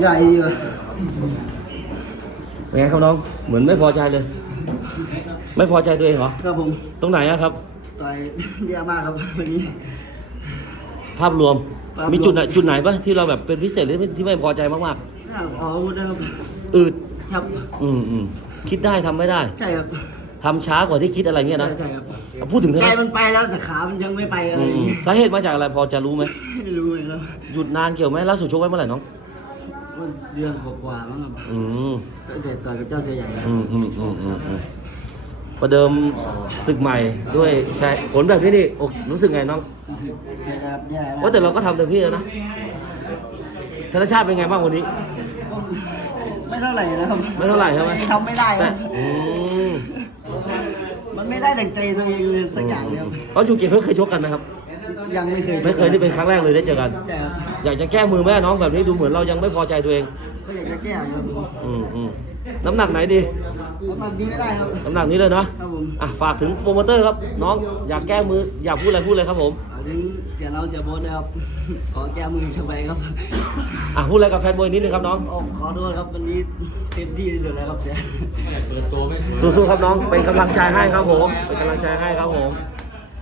ใหญ่เยอะเป็นไงครับน้อง เหมือนไม่พอใจเลย ไม่พอใจตัวเองเหรอ ครับผม ตรงไหนอะครับต่อยแย่มากครับวันนี้ ภาพรวม ภาพรวม มีจุดไหนจุดไหนปะที่เราแบบเป็นพิเศษหรือที่ไม่พอใจมากน่าออกอาวุธนะครับๆ อืด ครับ อืมอืมคิดได้ทำไม่ได้ ใช่ครับ ทำช้ากว่าที่คิดอะไรเงี้ยใช่นะใช่ครับเอาพูดถึงเถใจอะมันไปแล้วแต่ขามันยังไม่ไปอะไรอือมย่างอืมงี้สาเหตุมาจากอะไรพอจะรู้ไหมไม่รู้เลยครับหยุดนานเกี่ยวไหมล่าสุดชกไว้เมื่อไหร่น้องว่าเดือนกว่าๆมั้งครับอืมก็เด็ดต่อยกับเจ้าเสือใหญ่อืมอืมอืมอืมอืมประเดิมศึกใหม่ด้วยใช่ผลแบบนี้นี่โอ้รู้สึกไงน้องรู้สึกเสียดายแย่นะว่าแต่เราก็ทำเต็มที่แล้วนะธนชาติเป็นไงบ้างวันนี้ก็ไม่เท่าไหร่นะครับ ไม่เท่าไหร่ใช่ไหมทำไม่ได้คแต่รับอื มมันไม่ได้แรงใจตัวเองเลยสักอย่างเดียวตอนอยู่เกียรติเพิ่งเคยชกกันไหมครับ ยังไม่เคยไม่เคยนี่เป็นครั้งแรกเลยได้เจอกัน ใช่ครับอยากจะแก้มือแม่น้องแบบนี้ดูเหมือนเรายังไม่พอใจตัวเอง ก็อยากจะแก้ครับผมอืมอืมน้ำหนักไหนดีน้ำหนักนี้ไม่ได้ครับ น้ำหนักนี้เลยเนาะครับผม อะฝากถึงโปรโมเตอร์ครับ น้องอยากแก้มืออยากพูดอะไรพูดเลยครับผมเอา ถึงเสียน้องเสียโบดนะครับ ขอแก้มือชไปครับอะพูดอะไรกับแฟนมวยนิดนึงครับน้อง โอ้ขอโทษครับวันนี้เต็มที่ที่สุดแล้วครับเสีย สู้ๆครับน้อง เป็นกำลังใจให้ครับผม เป็นกำลังใจให้ครับผม